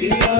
Yeah.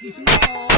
你辛苦。